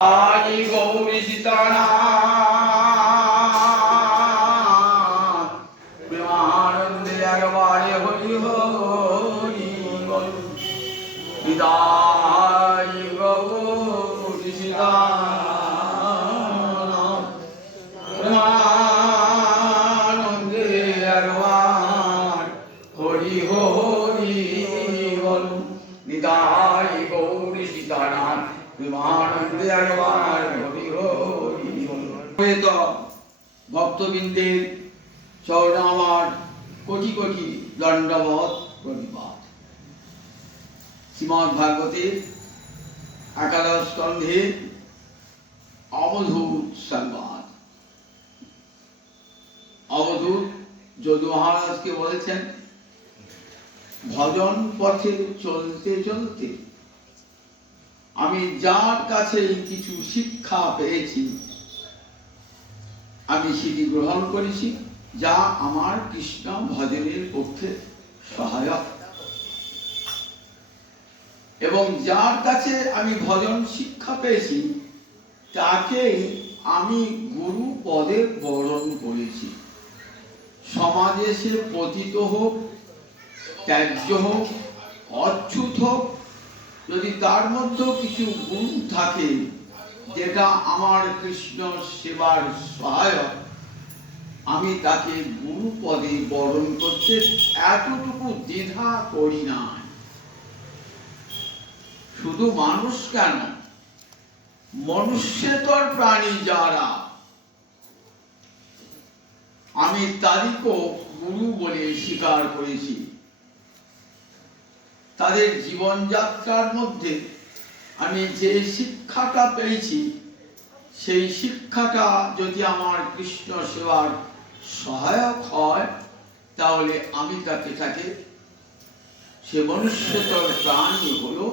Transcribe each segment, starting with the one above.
आई गौरी सीतानाथ प्रेमानंदे अगवारे हरि हरि बोल विदाई गौरी सीतानाथ प्रेमानंदे अगवारे हरि हरि बोल विदाई गौरी सीतानाथ ভক্তবৃন্দের চরণে আমার কোটি কোটি দণ্ডবত প্রণিপাত। শ্রীমদ্ ভাগবতের একাদশ স্কন্ধে অবধূত সংবাদ। অবধূত যদু মহারাজকে বলেছেন, ভজন পথে চলতে চলতে আমি যার কাছে কিছু শিক্ষা পেয়েছি আমি সেটি গ্রহণ করেছি, যা আমার কৃষ্ণ ভজনের পক্ষে সহায়ক, এবং যার কাছে আমি ভজন শিক্ষা পেয়েছি তাকেই আমি গুরু পদে বরণ করেছি। সমাজে সে পতিত হোক, ত্যায্য হোক, অচ্যুত হোক, যদি তার মধ্যেও কিছু গুণ থাকে যেটা আমার কৃষ্ণ সেবার সহায়ক, আমি তাকে গুরু পদে বরণ করতে এতটুকু দ্বিধা করি না। শুধু মানুষ কেন, মনুষ্যেতর প্রাণী যারা, আমি তাদেরকেও গুরু বলে স্বীকার করেছি। তাদের জীবনযাত্রার মধ্যে আমি যে শিক্ষাটা পেয়েছি সেই শিক্ষাটা যদি আমার কৃষ্ণ সেবার সহায়ক হয় তাহলে আমি তাকে সে মনুষ্যতর প্রাণী হলো,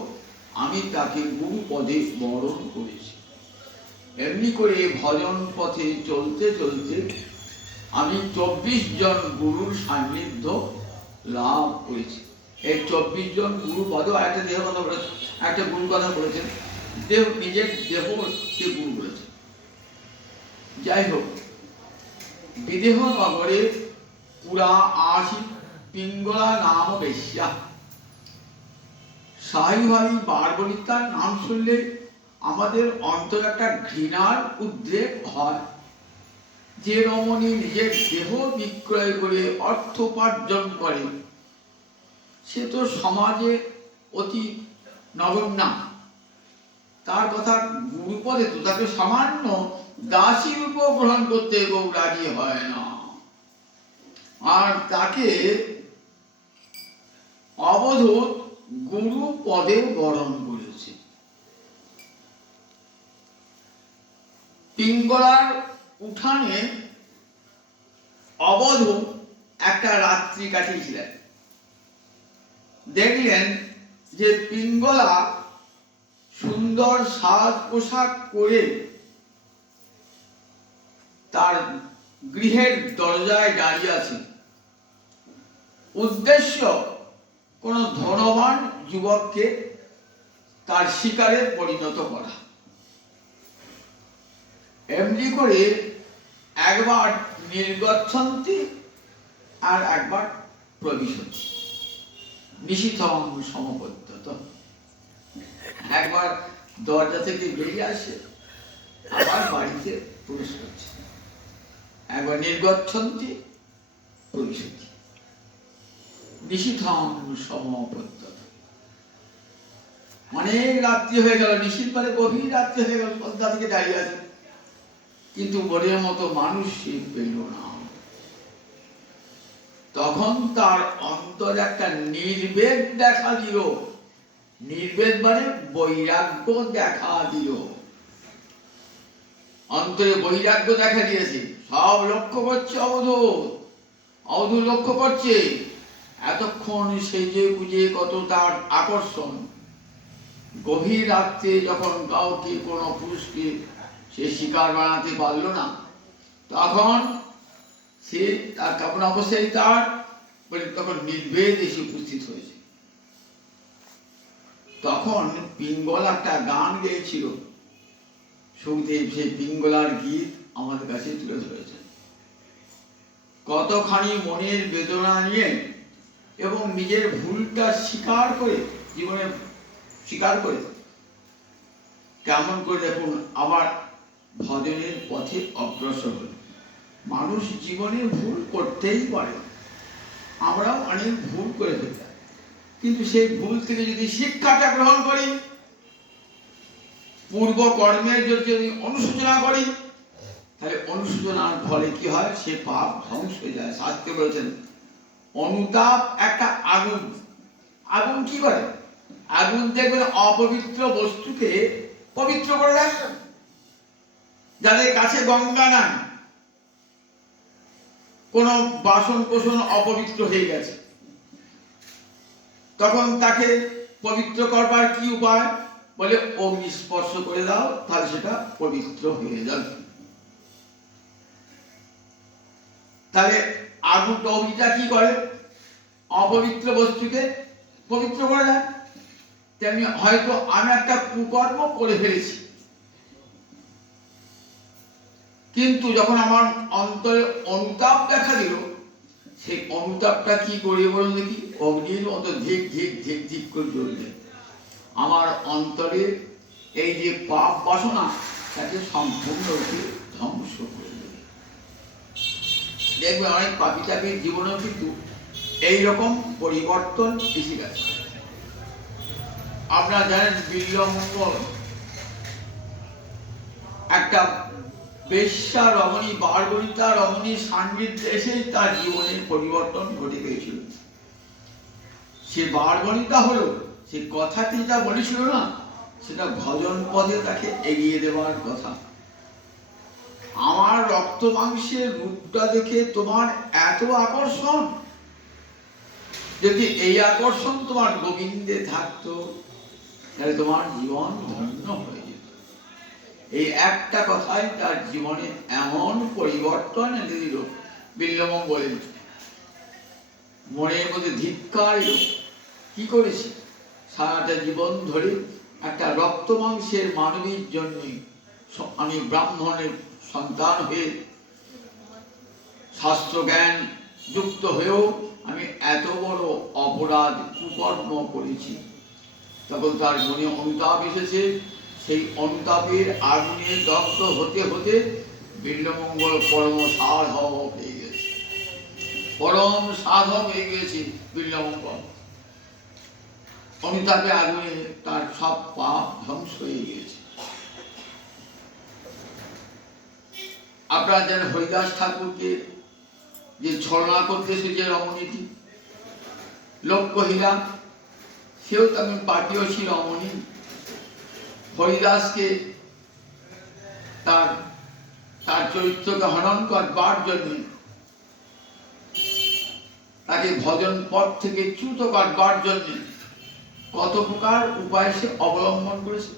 আমি তাকে গুরু পদে বরণ করেছি। এমনি করে ভজন পথে চলতে চলতে আমি 24 জন গুরুর সান্নিধ্য লাভ করেছি। এই 24 জন গুরু পদ একটা দেহ কথা বলেছেন, একটা গুরু কথা বলেছেন, দেহ নিজের দেহকে গুরু বলেছেন। যাই হোক, বিদেহ নগরে পুরা আসি পিঙ্গলা নাম বেশ্যা। স্বাভাবিকভাবেই বারবণিতার নাম শুনলে আমাদের অন্তর একটা ঘৃণার উদ্রেক হয়। যে রমণী নিজের দেহ বিক্রয় করে অর্থ উপার্জন করে সে তো সমাজে অতি নগণ্যা, তার কথা গুরুপদে তো তাকে সামান্য দাসী রূপ গ্রহণ করতে কেউ রাজি হয় না, আর তাকে অবধূত গুরু পদে বরণ করেছে। পিঙ্গলার উঠানে অবধূত একটা রাত্রি কাটিয়েছিলেন। দেখলেন যে পিঙ্গলা সুন্দর সাজ পোশাক করে তার গৃহের দরজায় দাঁড়িয়ে আছে। উদ্দেশ্য কোন ধনবান যুবককে তার শিকারে পরিণত করা। এমনি করে একবার নির্গচ্ছন্তি আর একবার প্রবিশন্তি, নিশিথং সমপদ্যত। একবার দরজা থেকে বেরিয়ে আসে, আবার বাড়িতে প্রবেশ করছে। একবার নির্গচ্ছন্তি, প্রবিশন্তি, নিশিথং সমপদ্যত। অনেক রাত্রি হয়ে গেল, নিশীথ মানে গভীর রাত্রি হয়ে গেল, সন্ধ্যা থেকে দাঁড়িয়ে আছে, কিন্তু মনের মতো মানুষ সে পেল না। তখন তার অন্তর একটা নির্বেদ দেখা দিল। নির্বেদ মানে বৈরাগ্য দেখা দিল। অন্তরে বৈরাগ্য দেখা দিয়েছে। সব লক্ষ্য করছে অবধূত লক্ষ্য করছে। এতক্ষণ সেজে গুজে কত তার আকর্ষণ, গভীর রাত্রে যখন কাউকে কোনো পুরুষকে সে শিকার বানাতে পারল না, তখন সে তার কেমন অবস্থায় তার তখন নির্বেদ এসে উপস্থিত হয়েছে। তখন পিঙ্গল একটা গান গেয়েছিল, সুখদেব সেই পিঙ্গলার গীত আমাদের কাছে তুলে ধরেছেন। কতখানি মনের বেদনা নিয়ে এবং নিজের ভুলটা স্বীকার করে, জীবনে স্বীকার করে কেমন করে দেখুন আবার ভজনের পথে অগ্রসর হল। মানুষ জীবনে ভুল করতেই পারে, আমরাও অনেক ভুল করে ফেলি, কিন্তু সেই ভুল থেকে যদি শিক্ষাটা গ্রহণ করি, পূর্ব কর্মের যদি অনুশোচনা করি, তাহলে অনুশোচনার ফলে কি হয়, সে পাপ ধ্বংস হয়ে যায়। শাস্ত্রে বলেছেন অনুতাপ একটা আগুন। আগুন কি করে? আগুন দেখবেন অপবিত্র বস্তুকে পবিত্র করে দেয়। যাদের কাছে গঙ্গা নাই, কোন বাসন কোসন অপবিত্র হয়ে গেছে, তখন তাকে পবিত্র করবার কি উপায়? বলে অগ্নি স্পর্শ করে দাও, তাহলে সেটা পবিত্র হয়ে যাবে। তাহলে আগুনটা, অগ্নিটা কি করে? অপবিত্র বস্তুকে পবিত্র করে দেয়। তেমনি হয়তো আমি একটা কুকর্ম করে ফেলেছি, কিন্তু যখন আমার অন্তরে অনুতাপ দেখা দিল, সেই অনুতাপটা কি করে বলুন দেখি? অগ্নির মতো ধিক ধিক ধিক ধিক করে জ্বলবে। আমার অন্তরে এই যে পাপ বাসনা, তাকে সম্পূর্ণরূপে ধ্বংস করে দেবে। দেখবে অনেক পাপী তাপীর জীবনেও কিন্তু এইরকম পরিবর্তন এসে গেছে। আপনারা জানেন বিল্বমঙ্গল একটা বেশ্যা রমণী, বারবণিতা রমণীর সান্নিধ্যে এসেই তার জীবনের পরিবর্তন ঘটে গিয়েছিল। সে বারবণিতা হলো, সে কথাটি যা বলেছিল না, সেটা ভজন পথে তাকে এগিয়ে দেওয়ার কথা। আমার রক্ত মাংসের রূপটা দেখে তোমার এত আকর্ষণ, যদি এই আকর্ষণ তোমার গোবিন্দে থাকতো, তাহলে তোমার জীবন ধন্য হয়ে যেত। এই একটা কথাই তার জীবনে এমন পরিবর্তন এনে দিল। বিল্বমঙ্গলের মনের মধ্যে ধিক্কার এলো। কি করেছে? সারাটা জীবন ধরে একটা রক্ত মাংসের মানবীর জন্য আমি ব্রাহ্মণের সন্তান হয়ে, শাস্ত্র জ্ঞান যুক্ত হয়েও আমি এত বড় অপরাধ কুকর্ম করেছি। তখন তার মনে অনুতাপ এসেছে। সেই অনুতাপের আগুনে দগ্ধ হতে হতে বিল্বমঙ্গল পরম সাধক হয়ে গেছে। পরম সাধক হয়ে গেছে বিল্বমঙ্গল। অনুতাপে আগুনে তার সব পাপ ধ্বংস হয়ে গিয়েছে। আপনারা জানেন হরিদাস ঠাকুরকে যে ছলনা করতেছে যে রমণীটি লক্ষ্যহীরা, সেও তেমন পার্টিও ছিল রমণী। হরিদাসকে তার চরিত্রকে হনন করবার জন্য, তাকে ভজন পথ থেকে চ্যুত করবার জন্য কত প্রকার উপায় সে অবলম্বন করেছে,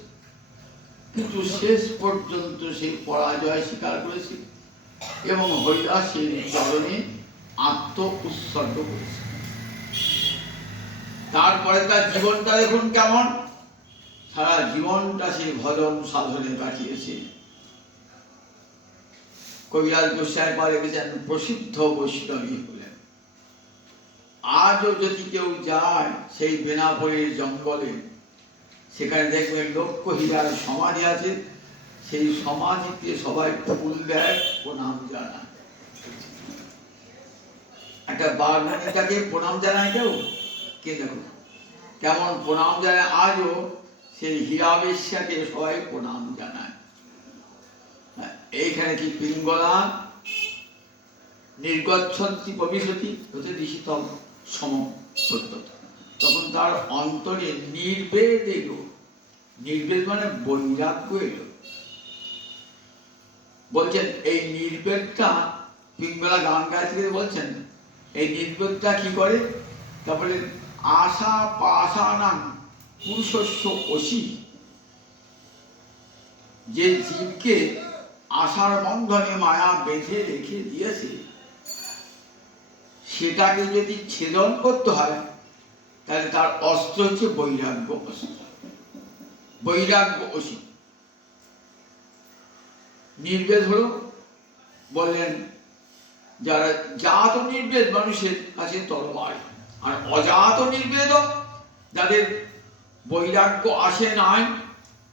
কিন্তু শেষ পর্যন্ত সে পরাজয় স্বীকার করেছে এবং হরিদাসের চরণে আত্ম উৎসর্গ করেছে। তারপরে তার জীবনটা দেখুন কেমন, সারা জীবনটা সে ভজন সাধনে কাটিয়েছে। কবিরাজ গোস্বামী পা রেখেছেন প্রসিদ্ধ বৈষ্ণবী হলেন। আজও যদি কেউ যায় সেই বেনাপোলের জঙ্গলে, সেখানে দেখবেন লক্ষ্যহীরার সমাধি আছে। সেই সমাধিতে সবাই ফুল দেয়, প্রণাম জানায়। একটা বারবণিতাকে প্রণাম জানায় কেউ? কে দেখুন কেমন প্রণাম জানায়। আজও সেই হীরাবেশ্যাকে সবাই প্রণাম জানায়। এইখানে কি পিঙ্গলা নির্গচ্ছন্তি ভবিষ্যতি হতে দিশিতম সম সত্যতা। তখন তার অন্তরে নির্বেদ এলো। নির্বেদ মানে বৈরাগ্য এলো। বলছেন এই নির্বেদটা, পিঙ্গলা গান গাইতে বলছেন এই নির্বেদটা কি করে? তারপরে আশা পাশানাং পুরুষস্য অসি, যে জীবকে আশার বন্ধনে মায়া বেঁধে রেখে দিয়েছে, সেটাকে যদি ছেদন করতে হয়, তাহলে তার অস্ত্র হচ্ছে বৈরাগ্য অস্ত্র। বৈরাগ্য অসি। নির্বেদ হলো, বললেন যারা জাত নির্বেদ মানুষের কাছে তরবারি, আর অজাত নির্বেদ যাদের বৈরাগ্য আসে নাই,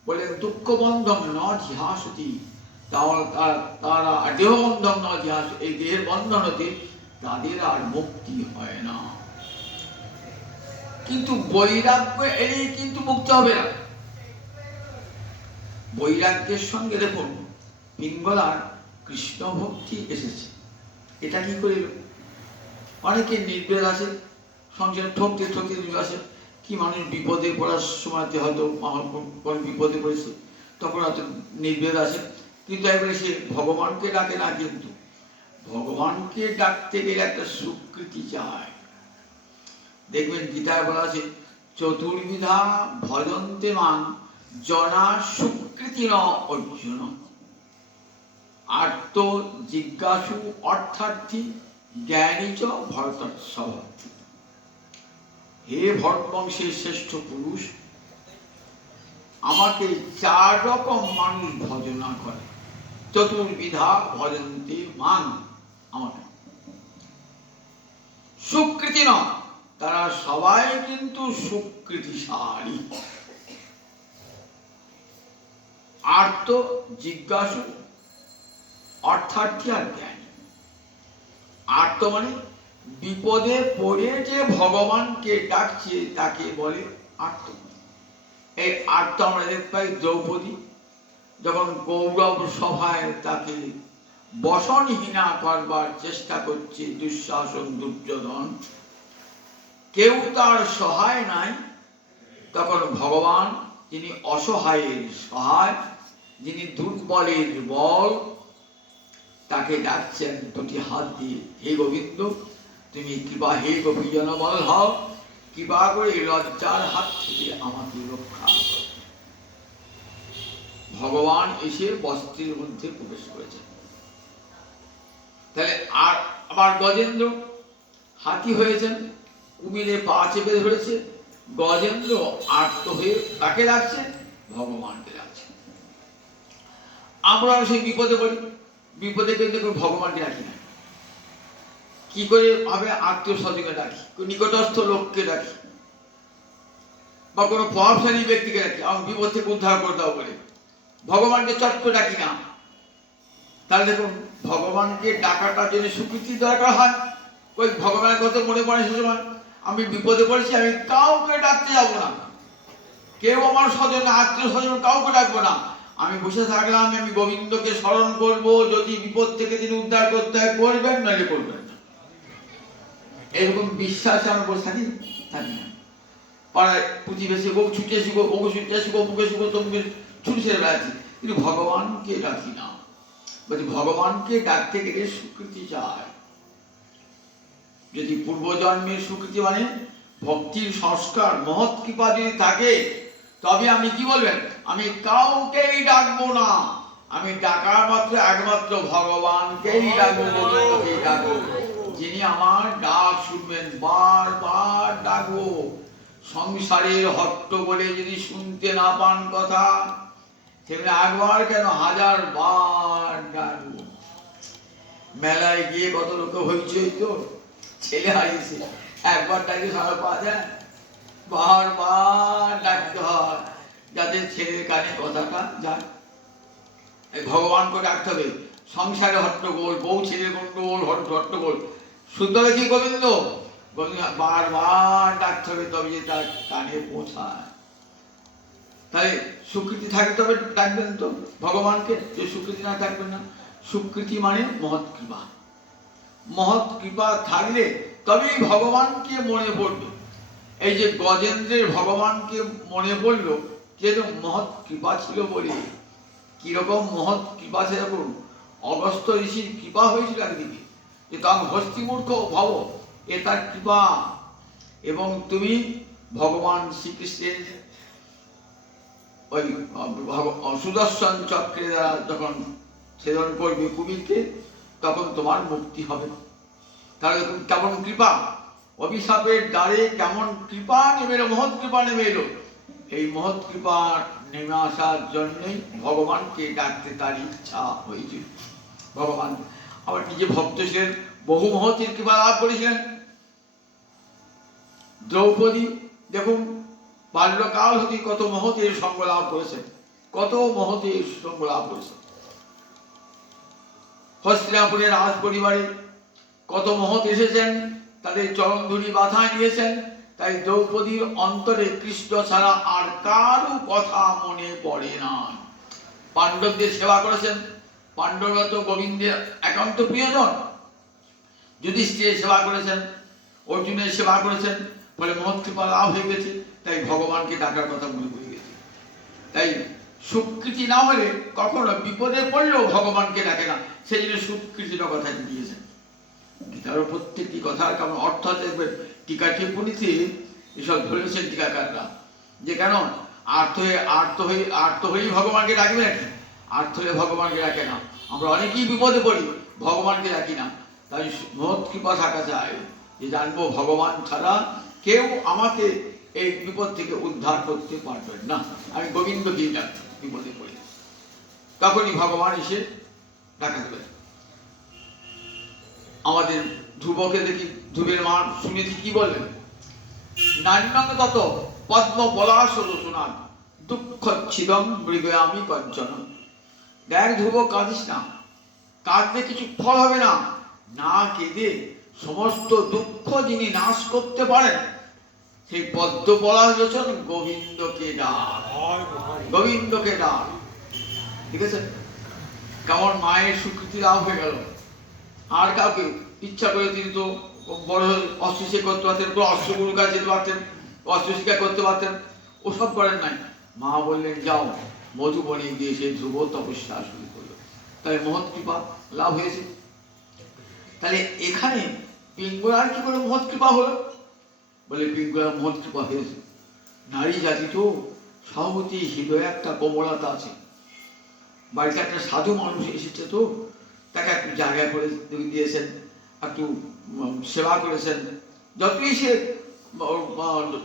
বললেন দুঃখ বন্ধন ন জিহাসতি, তারা দেহ বন্ধন ন জিহাস, এই দেহের বন্ধন হতে তাদের আর মুক্তি হয় না। কিন্তু বৈরাগ্য এলেই কিন্তু মুক্তি হবে না। বৈরাগ্যের সঙ্গে দেখুন পিঙ্গলার কৃষ্ণ ভক্তি এসেছে। এটা কি করে? অনেকে নির্বেদ আছে, সংসার ঠকতে ঠকতে আসে, কি মানুষ বিপদে পড়ার সময়তে হয়তো কোনো বিপদে পড়েছে, তখন হয়তো নির্বেদ আছে, কিন্তু একবারে সে ভগবানকে ডাকে না। কিন্তু ভগবানকে ডাকতে গেলে একটা স্বীকৃতি চায়। দেখবেন গীতায় বলা আছে চতুর্বিধা ভজন্তে মাং জনা স্বীকৃতি ন অর্জুন, আর্ত জিজ্ঞাসু অর্থার্থী জ্ঞানী চ ভরতৎসব। হে ভরত বংশের শ্রেষ্ঠ পুরুষ, আমাকে 4 রকম মানুষ ভজনা করে। চতুর্বিধা ভজন্তে মাং, আমাকে সুকৃতি ন, তারা সবাই কিন্তু সুকৃতিশালী। আর্ত জিজ্ঞাসু অর্থার্থী আর জ্ঞানী। আর্ত মানে বিপদে পড়ে যে ভগবানকে ডাকছে তাকে বলে আর্ত। এই আর্ত আমরা দেখতে পাই দ্রৌপদী যখন কৌরব সভায় তাকে বসনহীনা করবার চেষ্টা করছে দুঃশাসন দুর্যোধন, কেউ তার সহায় নাই, তখন ভগবান যিনি অসহায়ের সহায়, যিনি দুর্বলের বল, তাকে ডাকছেন 2টি হাত দিয়ে, হে গোবিন্দ তুমি কৃপা, হে গোপীজন বল হও, কৃপা করে লজ্জার হাত থেকে আমাকে রক্ষা করো। ভগবান এসে বস্ত্রের মধ্যে প্রবেশ করেছেন। তাহলে আর আবার গজেন্দ্র হাতি হয়েছেন, কুমিরে পা চেপে ধরেছে, গজেন্দ্র আর্ত হয়ে কাকে ডাকছে? ভগবানকে ডাকছে। আমরা সেই বিপদে পড়ি, বিপদে কিন্তু ভগবানকে ডাকি না, কি করে ভাবে? আত্মীয় স্বজনকে ডাকি, নিকটস্থ লোককে ডাকি, বা কোনো প্রভাবশালী ব্যক্তিকে ডাকি, আমার বিপদ থেকে উদ্ধার করে দাও বলে। ভগবানকে চট করে ডাকি না। তাহলে দেখুন ভগবানকে ডাকাটার জন্য স্বীকৃতি দরকার হয়। ওই ভগবানের কথা মনে পড়ে সে সময় আমি বিপদে পড়েছি, আমি কাউকে ডাকতে যাব না, কেউ আমার স্বজন আত্মীয় স্বজন কাউকে ডাকবো না, আমি বসে থাকলাম, আমি গোবিন্দকে স্মরণ করব, যদি বিপদ থেকে তিনি উদ্ধার করতে হয় করবেন, নইলে করবেন না। এরকম বিশ্বাসে আমরা বসে থাকি না। পাড়ায় প্রতিবেশী গো ছুটে শিখো, ওকে ছুটে শিখো, মুখে শিখো, তোমাকে ছুটে বেড়াচ্ছি, কিন্তু ভগবানকে ডাকি না। বলছি ভগবানকে ডাকতে গেলে স্বীকৃতি চায়। যদি পূর্বজন্মের স্বীকৃতি মানে ভক্তির সংস্কার মহৎ কৃপা যদি থাকে, তবে আপনি কি বলবেন? আমি কাউকেই ডাকবো না, আমি ডাকার মাত্র একমাত্র ভগবানকেই ডাকবো, গোবিন্দকেই ডাকবো, যিনি আমার ডাক শুনবেন। বারবার ডাকবো। সংসারের হট্টগোলে যদি শুনতে না পান কথা, সেখানে একবার কেন 1000 বার ডাকবো। মেলায় গিয়ে কত লোক হইচই, তো ছেলে হারিয়েছে, একবার ডাকে সারা পাওয়া যায়? বারবার ডাকতে হয় যাতে ছেলের কানে কথাটা যায়। ভগবানকে ডাকতে হবে। সংসারে হট্টগোল, বউ ছেলে গন্ডগোল, হট্টগোল, শুদ্ধ হবে কি গোবিন্দ? গোবিন্দ বারবার ডাকতে হবে, তবে যে তার কানে পৌঁছায়। তাই স্বীকৃতি থাকে তবে ডাকবেন তো ভগবানকে, যে স্বীকৃতি না থাকবেন না। স্বীকৃতি মানে মহৎ কৃপা। মহৎ কৃপা থাকলে তবেই ভগবানকে মনে পড়বে। এই যে গজেন্দ্রের ভগবানকে মনে পড়ল, যেরকম মহৎ কৃপা ছিল বলে। কিরকম মহৎ কৃপা ছিল? অগস্ত্য ঋষির কৃপা হয়েছিল একদিকে, যে তাম হস্তিমূর্খ ভব, এ তার কৃপা। এবং তুমি ভগবান শ্রীকৃষ্ণের ওই সুদর্শন চক্রে দ্বারা যখন ছেদন করবে কুমিরকে, তখন তোমার মুক্তি হবে। তাহলে কেমন কৃপা! অভিশাপের দ্বারে কেমন কৃপা নেমে এলো, মহৎ কৃপা নেমে এলো। এই মহৎ কৃপা নেমে আসার জন্যই ভগবানকে ডাকতে তার ইচ্ছা হয়েছিল। ভগবান আবার নিজে ভক্ত ছিলেন, বহু মহতের কৃপা লাভ করেছিলেন। দ্রৌপদী দেখুন বাল্যকাল হতে কত মহতের সঙ্গ লাভ করেছেন, কত মহতের সঙ্গ লাভ করেছেন। হস্তিনাপুরের রাজ পরিবারে কত মহৎ এসেছেন, তাদের চরণ ধুলি বাঁধায় নিয়েছেন। তাই দ্রৌপদীর অন্তরে কৃষ্ণ ছাড়া আর কারো কথা মনে পড়ে না। পাণ্ডবদের সেবা করেছেন, পাণ্ডবরা তো গোবিন্দের একান্ত প্রিয়জন। যুধিষ্ঠিরের সেবা করেছেন, অর্জুনের সেবা করেছেন, ফলে মহৎ কৃপা লাভ হয়ে গেছে। তাই ভগবানকে ডাকার কথা মনে পড়ে গেছে। তাই সুকৃতি না হলে কখনো বিপদে পড়লেও ভগবানকে ডাকে না, সেই জন্য সুকৃতির কথা দিয়েছেন। গীতার প্রত্যেকটি কথার কেমন অর্থ আছে, টিকা টিপ্পণীতে এসব ধরেছেন টিকাকাররা, যে কেন আর্ত হয়েই ভগবানকে ডাকবে নাকি? আর্ত হয়ে ভগবানকে ডাকে না। আমরা অনেকেই বিপদে পড়ি, ভগবানকে ডাকি না। তাই মহৎ কৃপা থাকা চাই, যে জানবো ভগবান ছাড়া কেউ আমাকে এই বিপদ থেকে উদ্ধার করতে পারবেন না। আমি গোবিন্দকেই ডাকি বিপদে পড়ি, তখনই ভগবান এসে ডাকা দেবেন। আমাদের ধ্রুবকে দেখি, ধ্রুবের মা শুনেছি কি বললেন, নান্যং তত পদ্ম পলাশ রসুনান দুঃখ ছিদম মৃগয়ামি কঞ্চন। দেখ ধ্রুব, কাঁদিস না, কাঁদলে কিছু ফল হবে না। না কেঁদে সমস্ত দুঃখ যিনি নাশ করতে পারেন, সেই পদ্ম পলাশ রচন গোবিন্দকে ডাক, গোবিন্দকে ডাক। ঠিক আছে, কেমন মায়ের স্বীকৃতি লাভ হয়ে গেল। আর কাউকে ইচ্ছা করে তিনি তো বড় অস্ত্র শিক্ষা করতে পারতেন, অস্ত্রগুরু কাছে যেতে পারতেন, অস্ত্র শিক্ষা করতে পারতেন, ওসব করেন নাই। মা বললেন যাও, মধুবনে গিয়ে সেই ধ্রুব তপস্যা শুরু করলো। তাই মহৎ কৃপা লাভ হয়েছে। তাহলে এখানে পিঙ্গলার কি করে মহৎ কৃপা হলো? বলে পিঙ্গলার মহৎ কৃপা হয়েছে, নারী জাতি তো সভাপতি হৃদয়ে একটা কোমলতা আছে। বাড়িতে একটা সাধু মানুষ এসেছে, তো তাকে একটু জায়গা করে দিয়েছেন, একটু সেবা করেছেন। যতই সে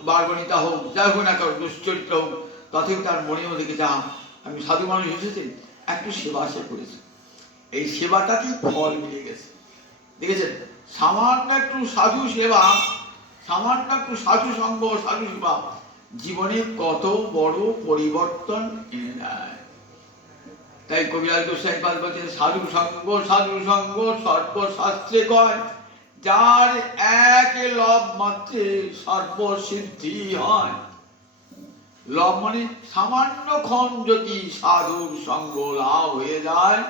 বারবনিতা হোক, যাই হোক না কারো দুশ্চরিত্র হোক, তথাপি তার মনের মধ্যে যা আমি সাধু মানুষ এসেছেন, একটু সেবা সে করেছে। এই সেবাটাকেই ফল মিলে গেছে। দেখেছেন, সামান্য একটু সাধু সেবা, সামান্য একটু সাধু সঙ্গ, সাধু সেবা জীবনে কত বড় পরিবর্তন এনে দেয়। তাই কবিরাজ গোস্বাই পাল বলছেন, সাধু সঙ্গ সর্বশাস্ত্রে কয়, যার এক লব মাত্রে সর্বসিদ্ধি হয়। লব মানে সামান্য ক্ষণ যদি সাধুর সঙ্গ লাভ হয়ে যায়,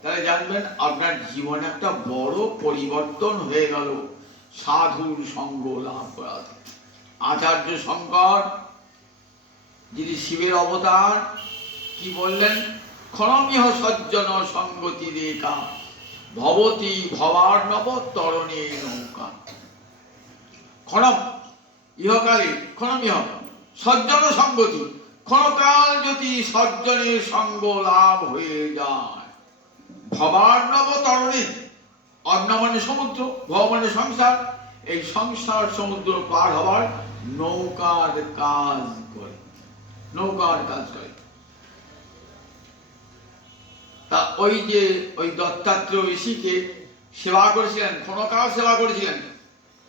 তাহলে জানবেন আপনার জীবনে একটা বড় পরিবর্তন হয়ে গেল সাধুর সঙ্গ লাভ করা। আচার্য শঙ্কর যিনি শিবের অবতার, কি বললেন, ক্ষণমিহ সজ্জন সঙ্গতি রেখা ভবতী ভবার্ণব তরণে নৌকা। ক্ষণম ইহকালে, ক্ষণমিহ সজ্জন সঙ্গতি, ক্ষণকাল যদি সজ্জনের সঙ্গ লাভ হয়ে যায়, ভবার্ণব তরণে, অর্ণ মানে সমুদ্র, ভব মানে সংসার, এই সংসার সমুদ্র পার হওয়ার নৌকার কাজ করে, নৌকার কাজ করে। তা ওই যে ওই দত্তাত্রেয় ঋষিকে সেবা করেছিলেন, ক্ষণকাল সেবা করেছিলেন,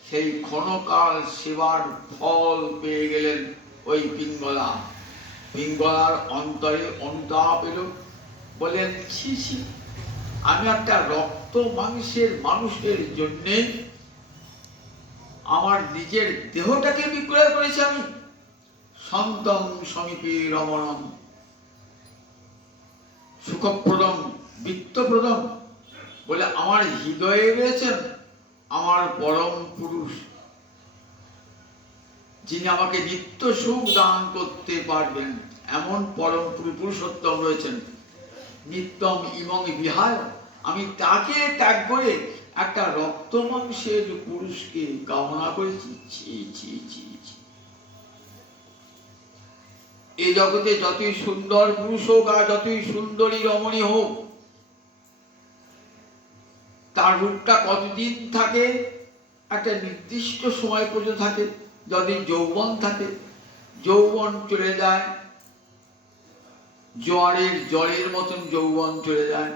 সেই ক্ষণকাল সেবার ফল পেয়ে গেলেন ওই পিঙ্গলা। পিঙ্গলার অন্তরে অনুতাপ এলো, বলেন ছি ছি, আমি একটা রক্ত মাংসের মানুষের জন্যে আমার নিজের দেহটাকে বিক্রয় করেছি আমি। সন্তম সমীপে রমণম সুখপ্রদম বিত্তপ্রদম, বলে আমার হৃদয়ে রয়েছেন আমার পরম পুরুষ, যিনি আমাকে নিত্য সুখ দান করতে পারবেন, এমন পরম পুরুষোত্তম রয়েছেন। নিত্যম ইমং বিহায়, আমি তাকে ত্যাগ করে একটা রক্ত মাংসের পুরুষকে কামনা করেছি। ছি ছি ছি ছি। এই জগতে যতই সুন্দর পুরুষ হোক আর যতই সুন্দরী রমণী হোক, তার রূপটা কতদিন থাকে? একটা নির্দিষ্ট সময় পর্যন্ত থাকে। যতদিন যৌবন থাকে, যৌবন চলে যায়, জলের মতন যৌবন চলে যায়,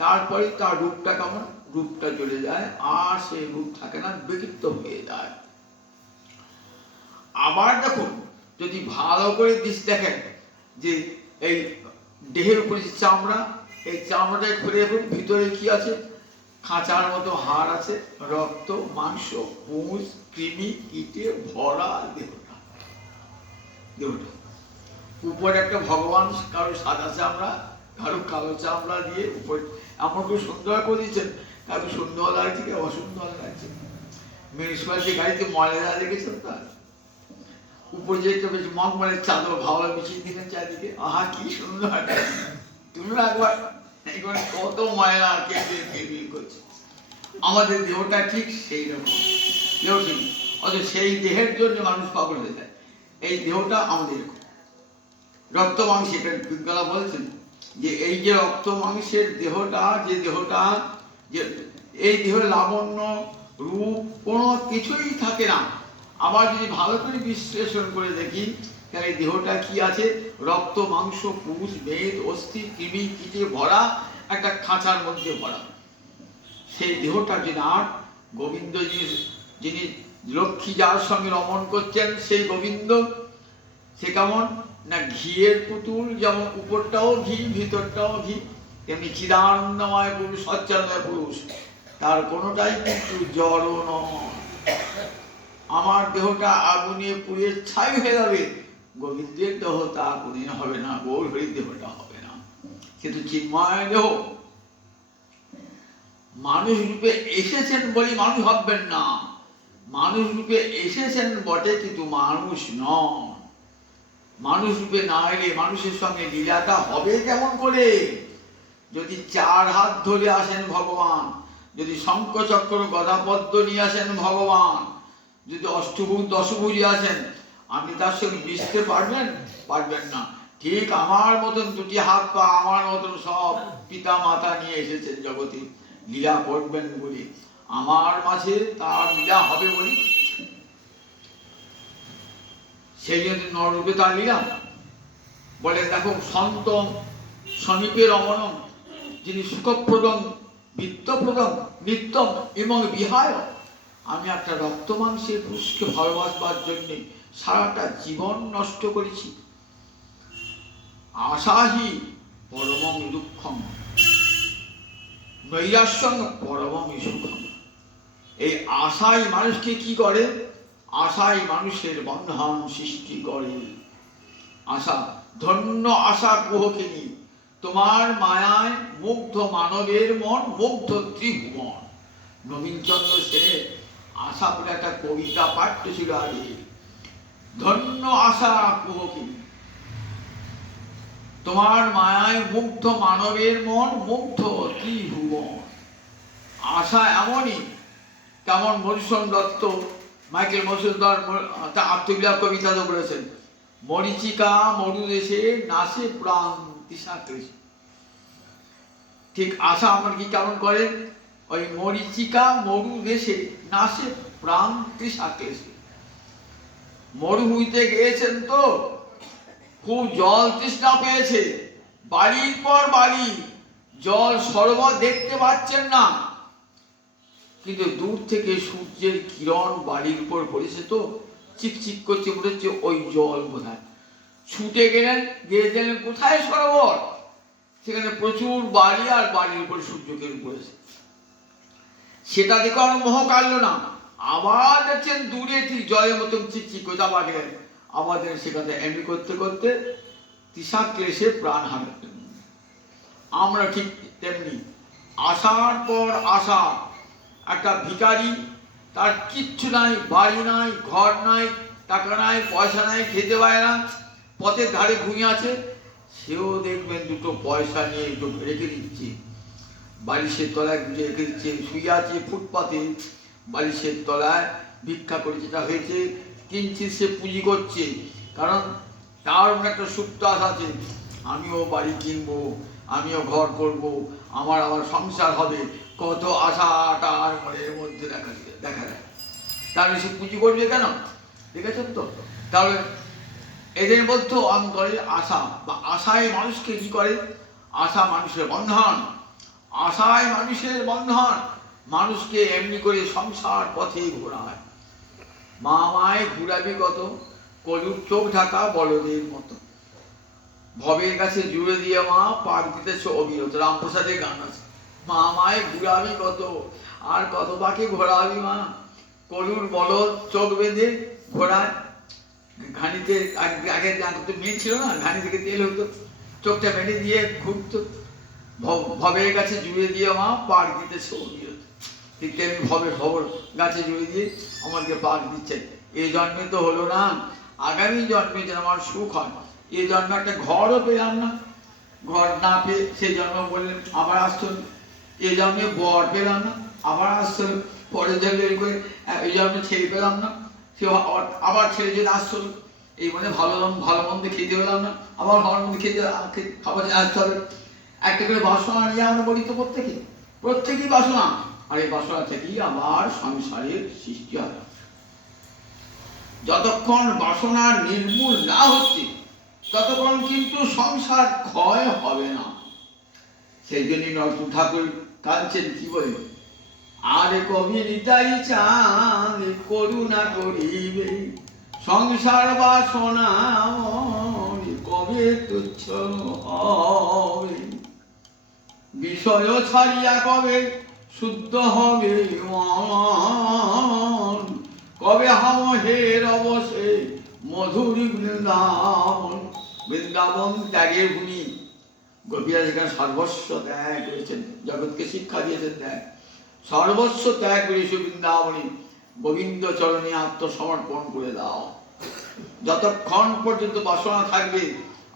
তারপরে তার রূপটা কেমন, রূপটা চলে যায়, আর সেই রূপ থাকে না, বিকৃত হয়ে যায়। আবার দেখুন, যদি ভালো করে দেখেন যে এই দেহের উপরে যে চামড়া, এই চামড়াটা খুলে দেখুন ভিতরে কি আছে, খাঁচার মতো হাড় আছে, রক্ত, মাংস, পুঁজ, কৃমি, কীটে ভরা দেহটা। উপরে একটা ভগবান, কারো সাদা চামড়া, কারো কালো চামড়া দিয়ে উপরে এমন খুব সুন্দর করে দিচ্ছেন, কারো সুন্দর লাগছে, কেউ অসুন্দর লাগছে। মিউনিসিপালিটি গাড়িতে ময়লা দেখেছেন তার উপরে যে একটা বেশ মগমলের চাদর ভালো মিশিয়ে দিলেন চারিদিকে, আহা কি সুন্দর, তুমি একবার কত ময়লা কেবিল করছে। আমাদের দেহটা ঠিক সেই রকম দেহ, ঠিক অথচ সেই দেহের জন্য মানুষ পাগল হয়ে যায়। এই দেহটা আমাদের রক্ত মাংস, এটা বিজ্ঞালা বলছেন যে এই যে রক্ত মাংসের দেহটা, যে দেহটা, যে এই দেহের লাবণ্য রূপ কোনো কিছুই থাকে না। আবার যদি ভালো করে বিশ্লেষণ করে দেখি, তাহলে দেহটা কি আছে, রক্ত মাংস পুষ মেদ অস্থি কৃমি কীটে ভরা একটা খাঁচার মধ্যে ভরা। সেই দেহটা যিনি আর গোবিন্দ, যিনি লক্ষ্মী যার সঙ্গে রমণ করছেন, সেই গোবিন্দ সে কেমন না, ঘিয়ের পুতুল, যেমন উপরটাও ঘি ভিতরটাও ঘি, তেমনি চিদানন্দময় পুরুষ, সচ্চানন্দময় পুরুষ, তার কোনোটাই কিন্তু জড় নয়। আমার দেহটা আগুনে পুড়ে ছাই হয়ে যাবে, গোবিন্দের দেহটা আগুনে হবে না, গৌর হরির দেহটা হবে না। কিন্তু চিন্ময় দেহ মানুষ রূপে এসেছেন বলি মানুষ ভাববেন না, মানুষ রূপে এসেছেন বটে, কিন্তু মানুষ নন। মানুষ রূপে না এলে মানুষের সঙ্গে লীলাটা হবে কেমন করে? যদি চার হাত ধরে আসেন ভগবান, যদি শঙ্খ চক্র গদা পদ্ম নিয়ে আসেন ভগবান, যদি অষ্টভুজ দশভুজে আসেন, আপনি তার সঙ্গে মিশতে পারবেন? পারবেন না। ঠিক আমার মতন দুটি হাত পা, আমার মতন সব পিতা মাতা নিয়ে এসেছেন জগতে লীলা করবেন বলি, আমার মাঝে তার লীলা হবে বলি, সেই জন্য নররূপে তার লীলা। বলে দেখো, সন্ত সমীপে রমণম, যিনি সুখপ্রদম বিত্তপ্রদম নিত্যম এবং বিহায়। আমি একটা রক্ত মাংসের পুরুষকে ভালোবাসবার জন্য সারাটা জীবন নষ্ট করেছি। আশাহি পরমং দুঃখম নৈরাশ্যং পরমং সুখম। এই আশাই মানুষকে কি করে? আশাই মানুষের বন্ধন সৃষ্টি করে। আশা, ধন্য আশা কুহকিনী, তোমার মায়ায় মুগ্ধ মানবের মন, মুগ্ধ ত্রিভুবন। নবীনচন্দ্র সেনের আশা বলে একটা কবিতা পাঠ্য ছিল আগে। ধন্য আশা কুহকিনী, তোমার মায়ায় মুগ্ধ মানবের মন, মুগ্ধ ত্রিভুবন। আশা এমনই, কেমন মধুসূদন দত্ত, মাইকেল মধুসূদন তার আত্মবিলাপ কবিতাতে বলেছেন, মরীচিকা মরু দেশে নাচে প্রাণ তৃষা কৃষ্ণ। ঠিক আশা আমার কি কেমন করে? ওই মরীচিকা মরু দেশে নাচে প্রাণ তৃষা কৃষ্ণ। মরুভূমিতে গিয়েছেন তো, খুব জল তৃষ্ণা পেয়েছে, বাড়ির পর বাড়ি জল সরোবর দেখতে পাচ্ছেন না, কিন্তু দূর থেকে সূর্যের কিরণ বাড়ির উপর পড়েছে তো চিকচিক করছে, মনে হচ্ছে ওই জল বোধহয়। ছুটে গেলেন, গিয়ে দেখলেন কোথায় সরোবর, সেখানে প্রচুর বাড়ি, আর বাড়ির উপর সূর্যকে পড়েছে। সেটা দেখে আর মোহ কাটল না, আবার দেখছেন দূরে ঠিক জলের মতন চিকচিক করছে, আবার গেলেন, আবার দেখেন সেখানে এমনি করতে করতে তৃষা ক্লেশে প্রাণ হারালেন। আমরা ঠিক তেমনি আশার পর আশা, একটা ভিখারি, তার কিচ্ছু নাই, বাড়ি নাই, ঘর নাই, টাকা নাই, পয়সা নাই, খেতে পায় না, পথের ধারে ঘুমিয়ে আছে, সেও দেখবেন দুটো পয়সা নিয়ে একটু রেখে দিচ্ছে, বালিশের তলায় রেখে দিচ্ছে, শুয়ে আছে ফুটপাতে, বালিশের তলায় ভিক্ষা করে যেটা হয়েছে কিঞ্চিৎ সে পুঁজি করছে, কারণ তার একটা সুপ্ত আশা আছে, আমিও বাড়ি কিনবো, আমিও ঘর করব, আমার আবার সংসার হবে, কত আশাটা আর মনের মধ্যে দেখা যায়। তাহলে সে পুঁজি করবে কেন? দেখেছেন তো? তাহলে এদের মধ্যে অন্তরে আশা বা আশায় মানুষকে কি করে? আশা মানুষের বন্ধন, আশায় মানুষের বন্ধন মানুষকে এমনি করে সংসার পথে ঘোরায়। মা মায় ঘুরাবি কত, কলুর চোখ ঢাকা বলদের মতো, ভবের কাছে জুড়ে দিয়ে মা পাক দিতেছ অবিরত। রামপ্রসাদের গান আছে, মা মায় ঘুরাবি কত, আর কত বাকি ঘোরাবি মা। কলুর বলদ চোখ বেঁধে ঘোরায়, ঘানিতে আগে তো মেয়ে ছিল না, ঘানি থেকে তেল হতো, চোখটা বেঁধে দিয়ে ঘুরতো। ভবের কাছে জুড়ে দিয়ে মা পাক দিতেছ অবিরত। ঠিক তেমনি ভবর গাছে জুড়ে দিয়ে আমাকে পাক দিচ্ছেন। এই জন্মে তো হলো না, আগামী জন্মে যেন আমার সুখ হয়। এই জন্মে একটা ঘরও পেলাম না, ঘর না পেয়ে সেই জন্ম বললেন আবার আসতো। এই জন্মে বর পেলাম না, আবার আসতো। পরে দেরি করে এই জন্মে ছেড়ে পেলাম না, সে আবার ছেড়ে যেতে আসতো। এই মানে ভালো মন্দ খেতে পেলাম না, আবার ভালো মন্দ খেতে খাবার আসতে হবে। একটা করে বাসনা নিয়ে আমরা বলি তো প্রত্যেকেই বাসনা, আর এই বাসনা থেকেই আবার সংসারের সৃষ্টি হয়। যতক্ষণ বাসনা নির্মূল না হচ্ছে ততক্ষণ কিন্তু সংসার ক্ষয় হবে না। সেই জন্য নরসিংহ ঠাকুর কাঁদছেন, কি বলে? আর কবি নিতাই চাঁদ করুণা করিবে, সংসার বাসনা কবে তুচ্ছ হবে, বিষয় ছাড়িয়া কবে শুদ্ধ হবে মন, কবে হাম হের অবশে মধুর বৃন্দাবন। বৃন্দাবন ত্যাগের ভূমি। গোপীরা যেখানে সর্বস্ব ত্যাগ করেছেন, জগৎকে শিক্ষা দিয়েছেন ত্যাগ, সর্বস্ব ত্যাগ করেছে বৃন্দাবনে। গোবিন্দ চরণে আত্মসমর্পণ করে দাও। যতক্ষণ পর্যন্ত বাসনা থাকবে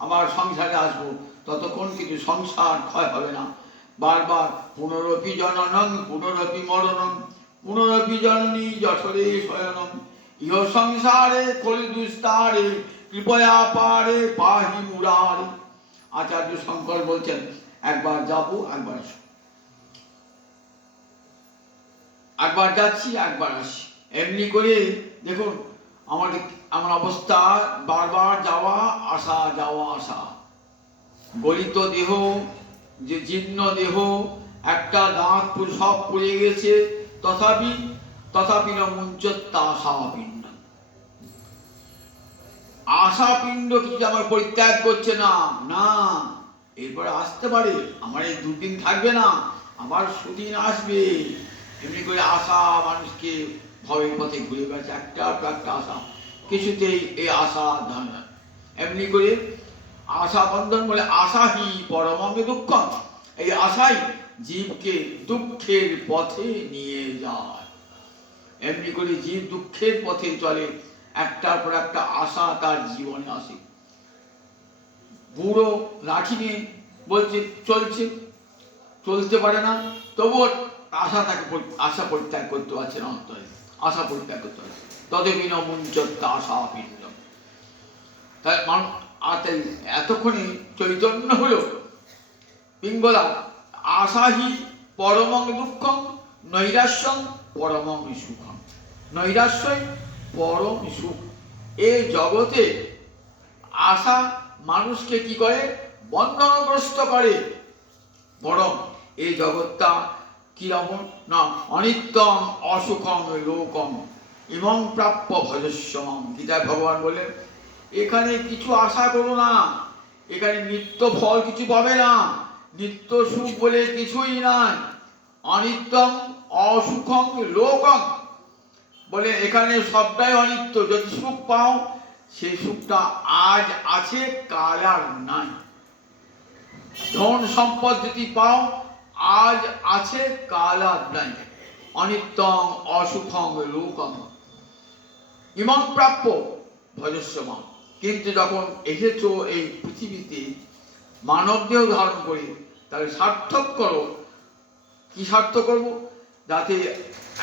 আবার সংসারে আসবো, ততক্ষণ কিন্তু সংসার ক্ষয় হবে না। বারবার পুনরপি জননং পুনরপি মরণং পুনরপি জননী জঠরে শয়নম, ইহ সংসারে কলি দুস্তারে কৃপয়া পারে পাহি মুরারে। আচার্য শঙ্কর বলছেন একবার যাবো একবার আসবো, একবার যাচ্ছি একবার আসি, এমনি করে দেখুন আমার অবস্থা বারবার যাওয়া আসা যাওয়া আসা। গলিত দেহ, যে জীর্ণ দেহ, একটা দাঁত সব পড়ে গেছে, তথাপি ন মুঞ্চত্তা আশাপিণ্ড। আশাপিণ্ড কিছু আমার পরিত্যাগ করছে না, না এরপরে আসতে পারে, আমার এই দুদিন থাকবে না, আবার সুদিন আসবে। এমনি করে আশা মানুষকে ভবের পথে ঘুরে বেড়াচ্ছে, একটা আশা, কিছুতেই এই আশা ধরে না। এমনি করে আশা বন্ধন বলে আশাহি পরমঙ্গে দুঃখ, এই আশাই জীবকে দুঃখের পথে নিয়ে যায়। এমনি করে জীব দুঃখের পথে চলে, একটার পর একটা আশা তার জীবনে আসে। বুড়ো লাঠি নিয়ে বলছে চলতে পারে না, তবুও আশা পরিত্যাগ করতে পারছে না, অন্তরে আশা পরিত্যাগ করতে পারছে। ততবিন মুঞ্চত্তা আশাপিণ্ড। তাই এতক্ষণে চৈতন্য হলো পিঙ্গলা। আশাহি পরমং দুঃখম নৈরাশ্যং পরমং সুখম। নৈরাশ্যই পরম সুখ। এই জগতে আশা মানুষকে কি করে? বন্ধনগ্রস্ত করে। বরং এই জগৎটা কিরকম না, অনিত্যম অসুখম লোকম ইমং প্রাপ্য ভজস্যমম। গীতায় ভগবান বলেন এখানে কিছু আশা করো না, এখানে নিত্য ফল কিছু পাবে না, নিত্য সুখ বলে কিছুই নাই। অনিত্যম অসুখম লোকম বলে এখানে সবটাই অনিত্য। যদি সুখ পাও সেই সুখটা আজ আছে, কাল আর নাই। ধন সম্পদ যদি পাও আজ আছে, কাল আর নাই। অনিত্যম অসুখম লোকম ইমং প্রাপ্য ভজস্যমম। কিন্তু যখন এসেছো এই পৃথিবীতে মানব দেহ ধারণ করে, তাহলে সার্থক করো। কি সার্থক করবো? যাতে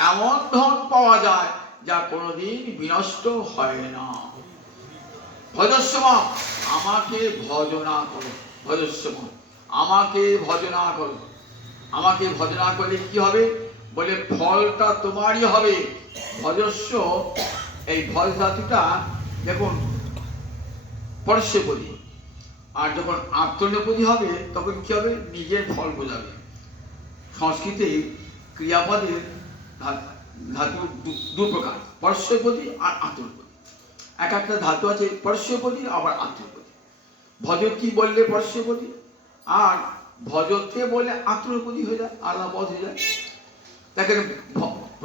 এমন ধন পাওয়া যায় যা কোনোদিন বিনষ্ট হয় না। ভজস্যমম, আমাকে ভজনা করো। ভজস্যমম, আমাকে ভজনা করো। আমাকে ভজনা করলে কি হবে? বলে ফলটা তোমারই হবে। ভজস্য, এই ভজ ধাতুটা দেখুন পরস্যপদী। আর যখন আত্মনেপদী হবে তখন কি হবে? নিজের ফল বোঝাবে। সংস্কৃতে ক্রিয়াপদের ধাতু দু প্রকার, পরস্যপদী আর আত্মনেপদী। এক একটা ধাতু আছে পরস্যপদী আবার আত্মনেপদী। ভজতি বললে পরস্যপদী, আর ভজতে বলে আত্মনেপদী হয়ে যায়, আলাদা পদ হয়ে যায়। দেখেন,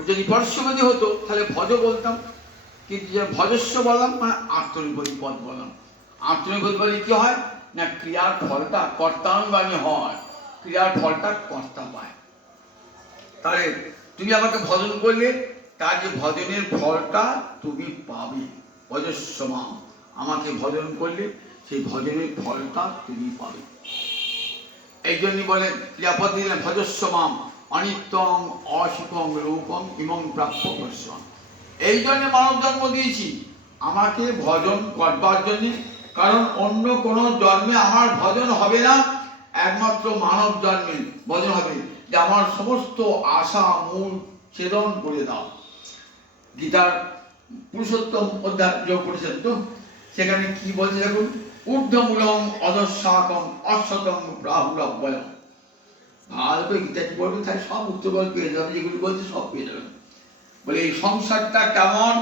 যদি পরস্যপদী হতো তাহলে ভজ বলতাম, কিন্তু যে ভজস্ব বললাম মানে আত্মনেপদী পদ বললাম। আত্মনেপদী বলে কি হয় না, ক্রিয়ার ফলটা কর্তাঙ্গানি হয়, ক্রিয়ার ফলটা কর্তা পায়। তাহলে তুমি আমাকে ভজন করলে, তার যে ভজনের ফলটা তুমি পাবে। ভজস্বমাম, আমাকে ভজন করলে সেই ভজনের ফলটা তুমি পাবে। এই জন্যই বলে ক্রিয়াপদ দিলেন ভজস্বমাম অনিত্যং অসুখং রূপং ইমং প্রাপ্য বর্ষণ। এই জন্য মানব জন্ম দিয়েছি, আমাকে ভজন করবার জন্য। কারণ অন্য কোনো জন্মে আমার ভজন হবে না, একমাত্র মানব জন্মে ভজন হবে। যে আমার সমস্ত আশা মূল ছেদন করে দাও। গীতার পুরুষোত্তম অধ্যায় যোগ করেছেন তো, সেখানে কি বলছে দেখুন, ঊর্ধ্বমূলং অধঃশাখং অশ্বতং প্রাহুরব্বয়ং। ভালো করে গীতা কি বলবেন, তাই সব উত্তর পেয়ে যাবেন, যেগুলি বলছে সব পেয়ে যাবেন। বলে এই সংসারটা কেমন,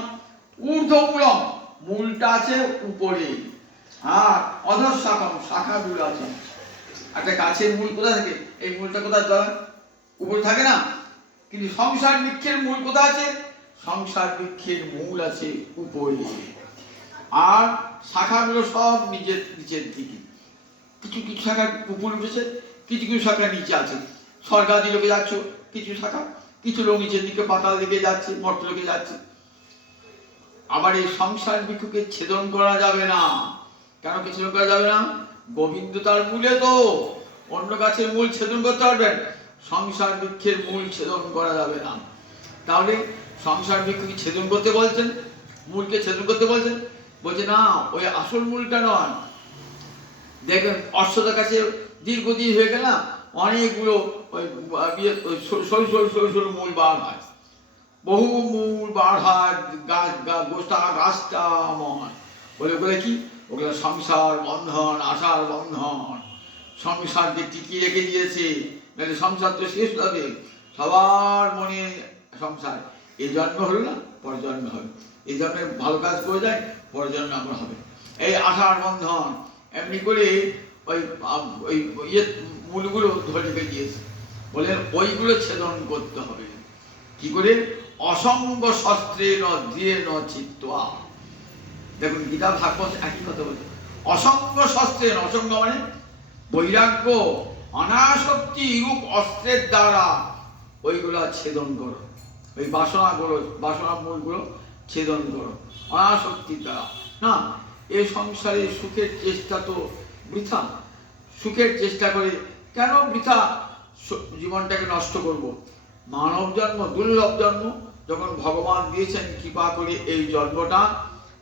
ঊর্ধ্বমূলং, মূলটা আছে উপরে, আর অধঃশাখং, শাখাগুলো আছে। একটা গাছের মূল কোথায় থাকে? এই মূলটা কোথায় যায়? উপরে থাকে না? কিন্তু সংসার বৃক্ষের মূল কোথায় আছে? সংসার বৃক্ষের মূল আছে উপরে, আর শাখাগুলো সব নিচের দিকে। কিছু কিছু শাখা উপরে উঠেছে, কিছু কিছু শাখা নিচে আছে। স্বর্গাদি লোকে যাচ্ছে কিছু শাখা, কিছু লোক নিচের দিকে পাতাল দিকে যাচ্ছে, মর্তলোকে যাচ্ছে। আবার এই সংসার বৃক্ষকে ছেদন করা যাবে না। কেন কি ছেদন করা যাবে না? গোবিন্দ তার মূলে, তো অন্য গাছের মূল ছেদন করতে পারবেন, সংসার বৃক্ষের মূল ছেদন করা যাবে না। তাহলে সংসার বৃক্ষকে ছেদন করতে বলছেন, মূলকে ছেদন করতে বলছেন। বলছে না, ওই আসল মূলটা নয়। দেখবেন অশ্বতার কাছে দীর্ঘদিন হয়ে গেল না, অনেকগুলো ওই সরু সরু সরু সরু মূল বার হয়, বহু মূল বার হয়, গোষ্ঠা গাছটা ময় বলে বলে কি, ওগুলো সংসার বন্ধন, আশার বন্ধন। সংসারকে টিকিয়ে রেখে দিয়েছে, নাহলে সংসার তো শেষ হবে। সবার মনে সংসার, এই জন্ম হলো না, পরের জন্ম হবে, এই জন্মে ভালো কাজ করে যায়, পরের জন্মে আবার হবে। এই আশার বন্ধন এমনি করে ওই ওই ইয়ে মূলগুলো ধরে রেখে দিয়েছে। বলেন ওইগুলো ছেদন করতে হবে। কি করে? অসঙ্গ শস্ত্রে ন ধীরে ন চিত্তা। দেখুন গীতা ভাগবত একই কথা বলছে, অসঙ্গ শস্ত্রে, অসঙ্গ মানে বৈরাগ্য, অনাসক্তি রূপ অস্ত্রের দ্বারা ওইগুলো ছেদন করো। ওই বাসনাগুলো, বাসনা মূলগুলো ছেদন করো অনাসক্তির দ্বারা। না, এই সংসারে সুখের চেষ্টা তো বৃথা। সুখের চেষ্টা করে কেন বৃথা জীবনটাকে নষ্ট করব? মানব জন্ম দুর্লভ জন্ম, যখন ভগবান দিয়েছেন কৃপা করে এই জন্মটা,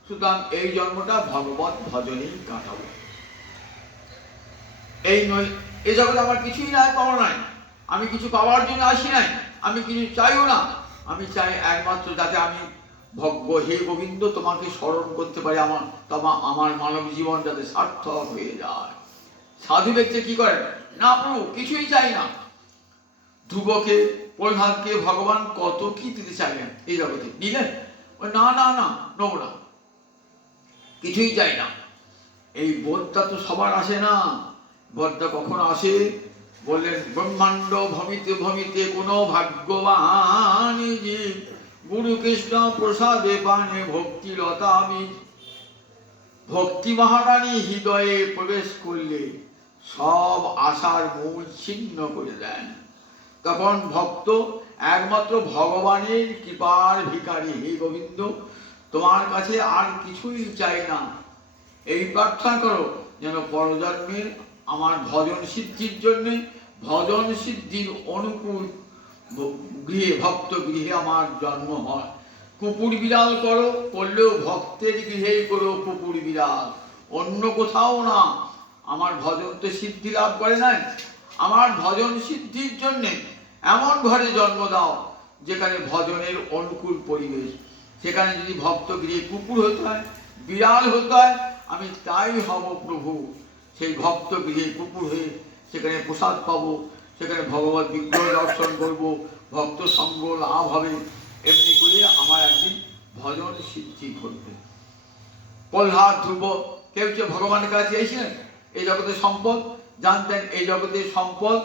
সুতরাং এই জন্মটা ভগবত ভজনেই কাটাবো। এই নয়, এ জগতে আমার কিছুই নাই, পাওয়া নাই। আমি কিছু পাওয়ার জন্য আসি নাই, আমি কিছু চাইও না। আমি চাই একমাত্র যাতে আমি হে গোবিন্দ তোমাকে স্মরণ করতে পারি, আমার মানব জীবন যাতে সার্থক হয়ে যায়। সাধু ব্যক্তি কি করে না, প্রভু কিছুই চাই না। ধ্রুবকে, প্রহ্লাদকে ভগবান কত কি দিতে চাইলেন এই জগতে, নিলেন? না না না, নেব না, কিছুই চাই না। এই বোধটা তো সবার আসে না। বোধটা কখন আসে? বললেন ব্রহ্মাণ্ড ভমিতে ভমিতে কোনো ভাগ্যবান জীব গুরু কৃষ্ণ প্রসাদে পানে ভক্তি লতা বীজ। ভক্তি মহারানী হৃদয়ে প্রবেশ করলে সব আশার মূল ছিন্ন করে দেন। তখন ভক্ত একমাত্র ভগবানের কৃপার ভিখারি। হে গোবিন্দ, তোমার কাছে আর কিছুই চাই না। এই প্রার্থনা করো যেন পরজন্মের আমার ভজন সিদ্ধির জন্যে, ভজন সিদ্ধির অনুকূল গৃহে, ভক্ত গৃহে আমার জন্ম হয়। কুকুর বিড়াল করো, করলেও ভক্তের গৃহেই করো কুকুর বিড়াল, অন্য কোথাও না। আমার ভজন তো সিদ্ধি লাভ করে নাই, আমার ভজন সিদ্ধির জন্যে এমন ঘরে জন্ম দাও যেখানে ভজনের অনুকূল পরিবেশ। সেখানে যদি ভক্ত গৃহে কুকুর হতে হয়, বিড়াল হতে হয়, আমি তাই হব প্রভু। সেই ভক্ত গৃহে কুকুর হয়ে সেখানে প্রসাদ পাবো, সেখানে ভগবত বিগ্রহ দর্শন করবো, ভক্ত সঙ্গ লাভ হবে। এমনি করে আমার একদিন ভজন সিদ্ধি ঘটবে। প্রহ্লাদ, ধ্রুব কেউ যে ভগবানের কাছে এসেছিলেন, এই জগতের সম্পদ জানতেন। এই জগতের সম্পদ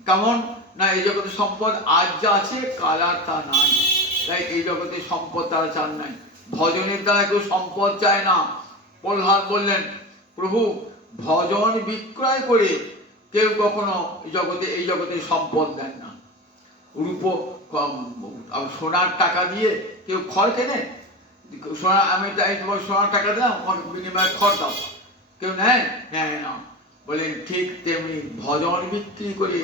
কেমন না, এই জগতের সম্পদ আজ যা আছে কাল আর তা নাই। তাই এই জগতের সম্পদ তারা চান নাই। ভজনের দ্বারা কেউ সম্পদ চায় না। প্রহ্লাদ বললেন, প্রভু ভজন বিক্রয় করে কেউ কখনো এই জগতের সম্পদ দেন না। রূপ সোনার টাকা দিয়ে কেউ খড় কেনে? সোনা, আমি তাই তোমার সোনার টাকা দিলাম, আমার বিনিময়ে খড় দাও, কেউ নেয়? নেয় না। বলেন ঠিক তেমনি ভজন বিক্রি করে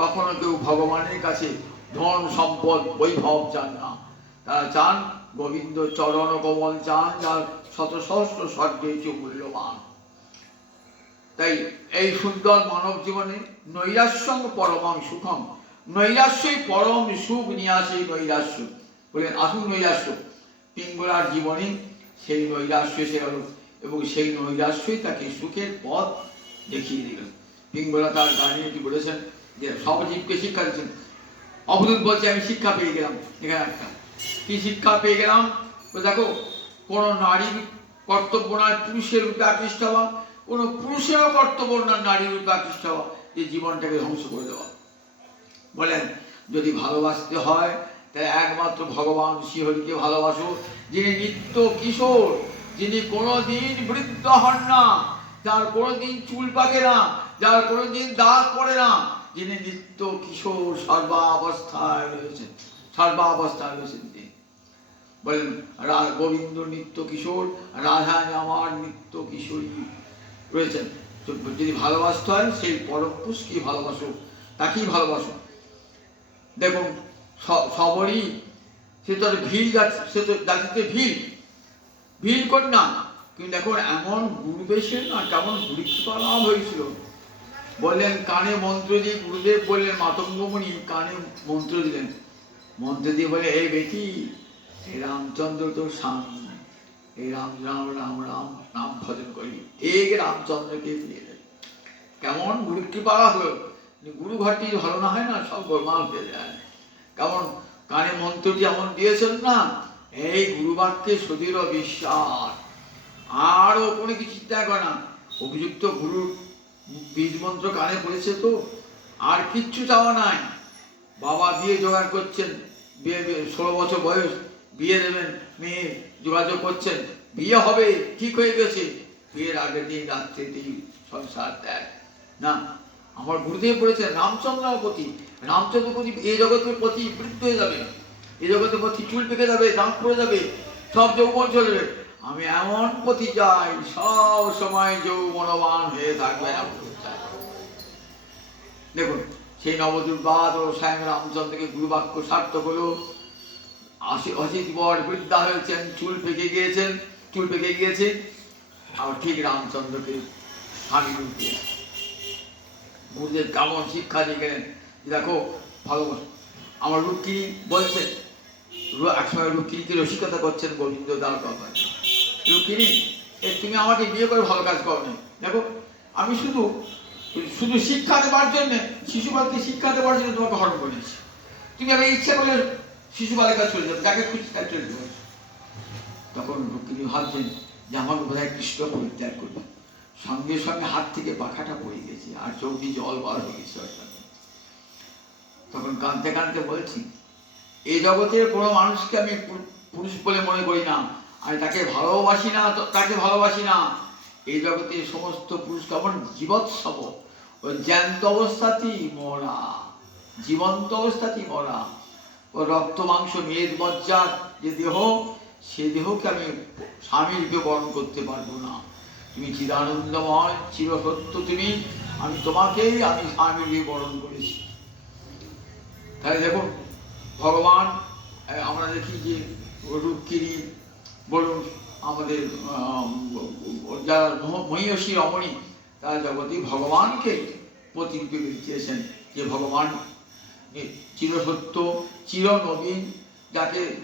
কখনো কেউ ভগবানের কাছে ধন সম্পদ বৈভব চান না। তারা চান গোবিন্দ চরণ কমল চান, যার শত সহস্র স্বর্গে মূল্যবান। তাই এই সুন্দর মানব জীবনে নৈরাশ্যং পরমাং সুখম, নৈরাশ্যই পরম সুখ নিয়ে আসে। নৈরাশ্য বলেন আসুন নৈরাশ্য। পিঙ্গলার জীবনে সেই নৈরাশ্য এসে গেল এবং সেই নৈরাশ্যই তাকে সুখের পথ দেখিয়ে দিল। পিঙ্গলা তার গানে এটি বলেছেন যে সবজীবকে শিক্ষা দিচ্ছেন। অবধূত বলছে আমি শিক্ষা পেয়ে গেলাম। এখানে একটা কি শিক্ষা পেয়ে গেলাম? তো দেখো, কোনো নারীর কর্তব্য নয় পুরুষের রূপে আকৃষ্ট হওয়া, কোনো পুরুষেরও কর্তব্য না নারীর রূপে আকৃষ্ট হওয়া, যে জীবনটাকে ধ্বংস করে দেওয়া। বলেন যদি ভালোবাসতে হয় তাই একমাত্র ভগবান শ্রীহরিকে ভালোবাসো, যিনি নিত্য কিশোর, যিনি কোনোদিন বৃদ্ধ হন না, যার কোনোদিন চুল পাকে না, যার কোনোদিন দাগ পড়ে না, যিনি নিত্য কিশোর সর্বাবস্থায় রয়েছেন, সর্বাবস্থায় রয়েছেন তিনি। বলেন গোবিন্দ নিত্য কিশোর, রাধা আমার নিত্য কিশোরী রয়েছেন। যদি ভালোবাসতে হয় সেই পরম পুরুষকেই ভালোবাসো, তাকেই ভালোবাসো। দেখুন সবরই সে তো ভিড় যাচ্ছে, সে তো যাচ্ছে ভিড় কর না, কিন্তু দেখুন এমন গুরু বেশে না কেমন পরীক্ষা লাভ হয়েছিল। বললেন কানে মন্ত্র দিয়ে, গুরুদেব বললেন মাতঙ্গমণি কানে মন্ত্র দিলেন, মন্ত্র দিয়ে বলে এই বেটি এই রামচন্দ্র তোর সামনে, এই রাম রাম রাম রাম নাম ভজন করি, ঠিক রামচন্দ্রকে দিয়ে দেন। কেমন গুরু কৃপা হলো। গুরু ঘরটি ভালো না হয় না সব গোলমাল হয়ে যায়। কেমন কানে মন্ত্রটি এমন দিয়েছেন না, এই গুরু বাক্যে সুদৃঢ় বিশ্বাস, আরও কোনো কিছু চিন্তা করে না। অভিযুক্ত গুরুর বীজ মন্ত্র কানে পড়েছে তো আর কিচ্ছু চাওয়া নাই। বাবা বিয়ে জোগাড় করছেন, বিয়ে 16 বছর বয়স, বিয়ে দেবেন, মেয়ে যোগাযোগ করছেন, বিয়ে হবে ঠিক হয়ে গেছে। বিয়ের আগের দিন রাত্রিতেই সংসার ত্যাগ। না, আমার গুরুদেব বলেছেন রামচন্দ্রের প্রতি, রামচন্দ্রের প্রতি এই জগতের প্রতি বৃদ্ধ হয়ে যাবে, এই জগতের প্রতি চুল পেকে যাবে, দাঁত পড়ে যাবে, সব যৌবন চলবে। আমি এমন পতি চাই সব সময় যৌবনবান হয়ে থাকবে। দেখুন সেই নবদুর্বাদ ও স্বয়ং রামচন্দ্রকে গুরুবাক্য সার্থক হলো। অসিত বর বৃদ্ধা হয়েছেন, চুল পেকে গিয়েছে, আর ঠিক রামচন্দ্রকে স্বামী রূপে গুরুদেব কেমন শিক্ষা দিয়ে গেলেন। দেখো ভালোবাসো। আমার রুক্মিণী বলছেন, একসময় রুক্মিণীকে রসিকতা করছেন গোবিন্দ দার কথা, রুক্মিণী তুমি আমাকে বিয়ে করে ভালো কাজ করো না। দেখো আমি শুধু শিক্ষা দেওয়ার জন্যে, শিশুপালকে শিক্ষা দেওয়ার জন্য তোমাকে হরণ করেছি। তুমি আমি ইচ্ছা করলে শিশুপালের কাছে চলে যাবে, যাকে খুশি তাকে চলে যাবে। তখন রুক্মিণী ভাবছেন যে আমাকে বোধহয় কৃষ্ণ পরিত্যাগ করবে। সঙ্গে সঙ্গে হাত থেকে পাখাটা পড়ে গেছে আর চৌকি জল বার হয়ে গেছে। তখন কাঁদতে কাঁদতে বলছি, এই জগতের কোনো মানুষকে আমি পুরুষ বলে মনে করি না, আমি তাকে ভালোবাসি না। এই জগতের সমস্ত পুরুষ কেমন জীবৎসব, ও জ্যান্ত অবস্থাতেই মরা, জীবন্ত অবস্থাতেই মরা। ও রক্ত মাংস মেদ মজ্জার যে দেহ, সে দেহকে আমি স্বামীরকে বরণ করতে পারবো না। তুমি চিদানন্দময়, চিরসত্য তুমি, আমি তোমাকেই আমি স্বামীরকে বরণ করেছি। তাহলে দেখুন ভগবান, আমরা দেখি যে রুক্মিণী বলুন, আমাদের যারা মহিষী রমণী, তারা জগতে ভগবানকে প্রতিরূপে দেখিয়েছেন যে ভগবান চিরসত্য, চিরনবীন,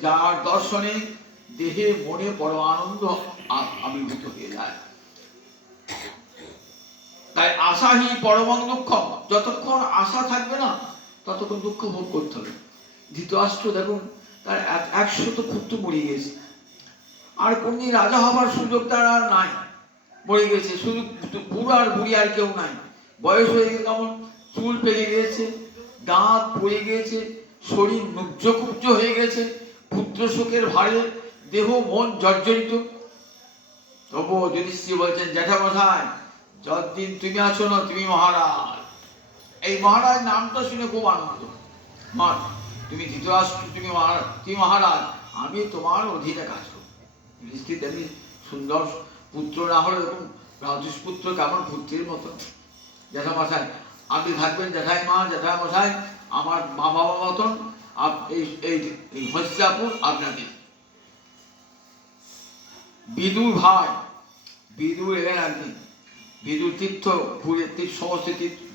যার দর্শনে দেহে মনে পরম আনন্দ আবির্ভূত হয়ে যায়। তাই আশাহি পরমং দুঃখম, যতক্ষণ আশা থাকবে না ততক্ষণ দুঃখ ভোগ করতে হবে। ধৃতরাষ্ট্র দেখুন, তার 100 পুত্র মরে গেছে, আর কোনদিন রাজা হবার সুযোগ তার আর নাই, মরে গেছে। শুধু বুড়ো আর বুড়ি, আর কেউ নাই। বয়স হয়ে গেছে, কেমন চুল পেকে গিয়েছে, দাঁত পড়ে গিয়েছে, শরীর নুজ্জকুব্জ হয়ে গেছে, পুত্র শোকের ভারে দেহ মন জর্জরিত। তবুও যুধিষ্ঠির বলছেন, জ্যাঠামশাই, যতদিন তুমি আছো না, তুমি মহারাজ। এই মহারাজ নামটা শুনে খুব আনন্দ। মা, তুমি ধৃতরাষ্ট্র, তুমি মহারাজ, আমি তোমার অধীনে কাজ করব। যুধিষ্ঠির তেমনি সুন্দর পুত্র না হলে এরকম রাজপুত্র কেমন পুত্রের মতো। জ্যাঠামশাই আপনি থাকবেন, জ্যাঠামশাই আমার মা বাবা মতন, এই হস্তিনাপুর আপনাকে। বিদুর ভাই, বিদুর এলেন একদিন। বিদুর তীর্থ ঘুরে সমস্ত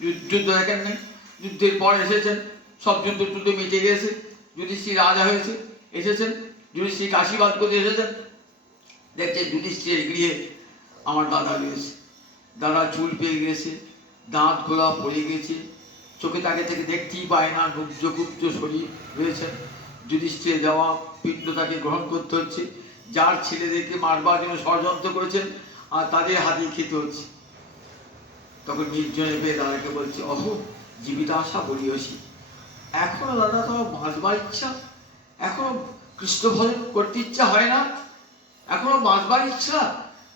যুদ্ধ দেখেন নেই, যুদ্ধের পর এসেছেন, সব যুদ্ধ মিটে গেছে, যুধিষ্ঠির রাজা হয়েছে, এসেছেন, যুধিষ্ঠির আশীর্বাদ করতে এসেছেন। দেখছেন যুধিষ্ঠিরের গৃহে আমার দাদা রয়েছে। দাদা চুল পেয়ে গেছে, দাঁত গোলা পড়ে গেছে, চোখে তাকে থেকে দেখতেই পায় না, নুজ্জকুব্জ শরীর রয়েছেন। যুধিষ্ঠিরের দেওয়া পিণ্ড তাকে গ্রহণ করতে হচ্ছে। যার ছেলেদেরকে মারবার জন্য ষড়যন্ত্র করেছেন, আর তাদের হাতে খেতে হচ্ছে। তখন নির্জনে পেয়ে দাদাকে বলছে, অহো জীবিত আশা বলিয়সী, এখনো দাদা তোমার বাঁচবার ইচ্ছা, এখনো কৃষ্ণ ভজন করতে ইচ্ছা হয় না, এখনো বাঁচবার ইচ্ছা?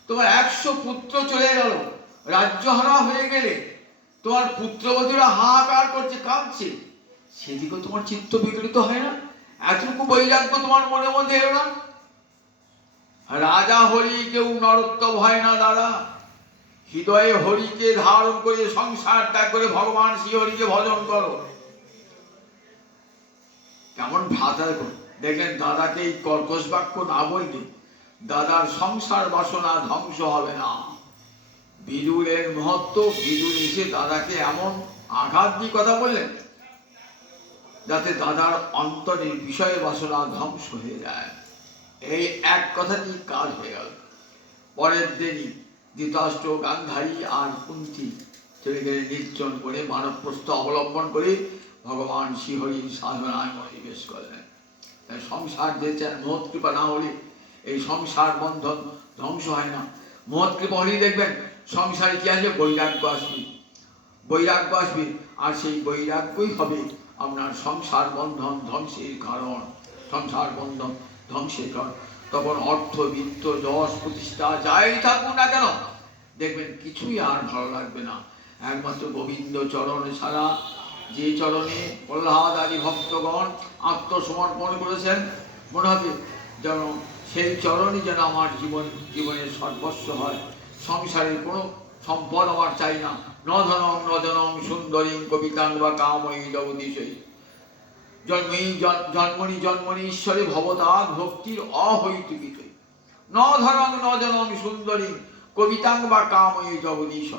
তোমার 100 পুত্র চলে গেল, রাজ্যহারা হয়ে গেলে, তোমার পুত্রবধূরা হাহাকার করছে, কাঁদছে, সেদিকেও তোমার চিত্ত বিগলিত হয় না? এতটুকু বৈরাগ্য তোমার মনের মধ্যে এলো না? রাজা হরি কেউ নরোত্তম হয় না দাদা। হৃদয়ে হরিকে ধারণ করে সংসার ত্যাগ করে ভগবান শ্রী হরিকে ভজন করো। কেমন ভ্রাতা দেখলেন, দাদাকে এই কর্কশ বাক্য না বললে দাদার সংসার বাসনা ধ্বংস হবে না। বিদুরের মহত্ব, বিদুর এসে দাদাকে এমন আঘাত দিয়ে কথা বললেন যাতে দাদার অন্তরের বিষয় বাসনা ধ্বংস হয়ে যায়। এই এক কথাটি কাজ হয়ে গেল। পরের দিনই ধৃতরাষ্ট্র, গান্ধারী আর কুন্তী চলে গেলে নির্জন করে, মানবপ্রস্থ অবলম্বন করে ভগবান শ্রীহরির সাধনায় মনোনিবেশ করলেন। তাই সংসার দিয়েছেন, মহৎ কৃপা না হলে এই সংসার বন্ধন ধ্বংস হয় না। মহৎ কৃপা হলেই দেখবেন সংসারে কি আসবে? বৈরাগ্য আসবে, বৈরাগ্য আসবে, আর সেই বৈরাগ্যই হবে আপনার সংসার বন্ধন ধ্বংসের কারণ। সংসার বন্ধন ধ্বংসের কারণ। তখন অর্থ, বিত্ত, যশ, প্রতিষ্ঠা যাই থাকুক না কেন, দেখবেন কিছুই আর ভালো লাগবে না। একমাত্র গোবিন্দ চরণ ছাড়া, যে চরণে প্রহ্লাদ আদি ভক্তগণ আত্মসমর্পণ করেছেন, মনে হবে যেন সেই চরণই যেন আমার জীবনের সর্বস্ব হয়। সংসারের কোনো সম্পদ আমার চাই না। ন ধনং ন জনং সুন্দরীং কবিতাং বা কাময়ী জগদীশৈ, জন্মনি জন্মনি ঈশ্বরে ভবতাৎ ভক্তির অহৈতুকিতৈ। ন ধনং ন জনং সুন্দরীং কবিতাং বা কাময়ী জগদীশ।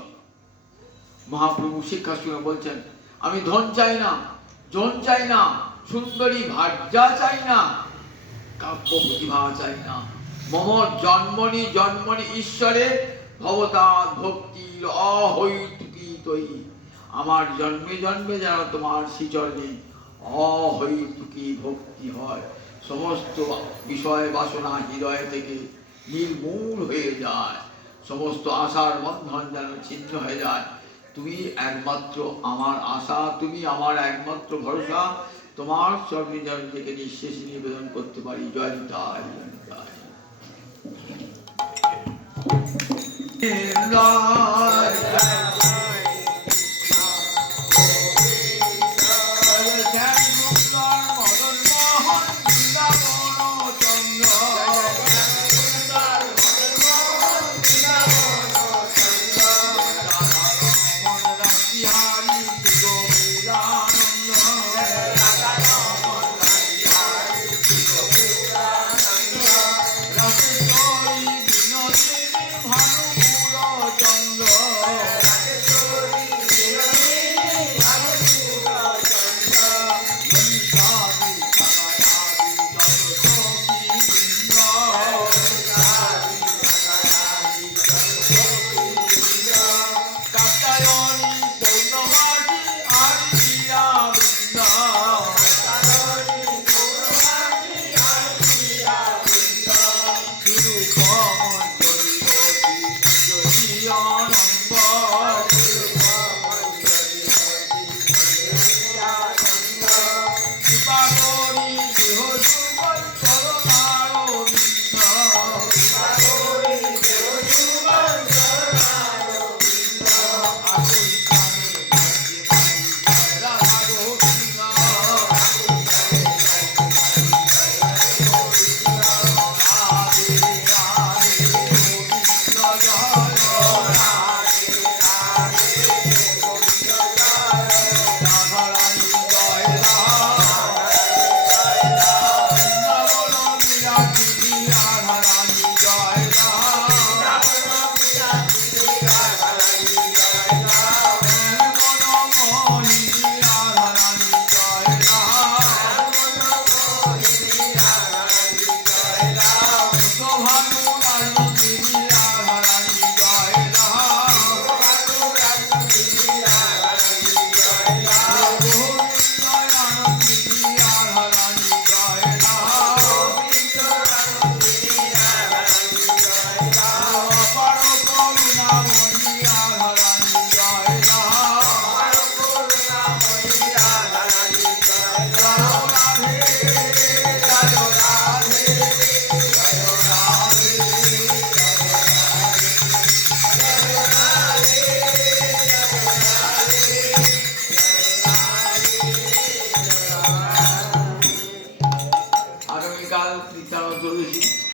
মহাপ্রভু শিক্ষা শুনে বলছেন, আমি ধন চাই না, জন চাই না, সুন্দরী ভার্যা চাই না, কাব্য প্রতিভা চাই না। মম জন্মনি জন্মনি ঈশ্বরে ভবতাৎ ভক্তির অহৈতুকিতৈ। আমার জন্মে জন্মে যেন তোমার শ্রীচরণে অহৈতুকী ভক্তি হয়, সমস্ত বিষয় বাসনা হৃদয় থেকে নির্মূল হয়ে যায়, সমস্ত আশার বন্ধন যেন ছিন্ন হয়ে যায়। তুমি একমাত্র আমার আশা, তুমি আমার একমাত্র ভরসা, তোমার চরণে যেন থেকে নিঃশেষ নিবেদন করতে পারি। জয় নিতাই।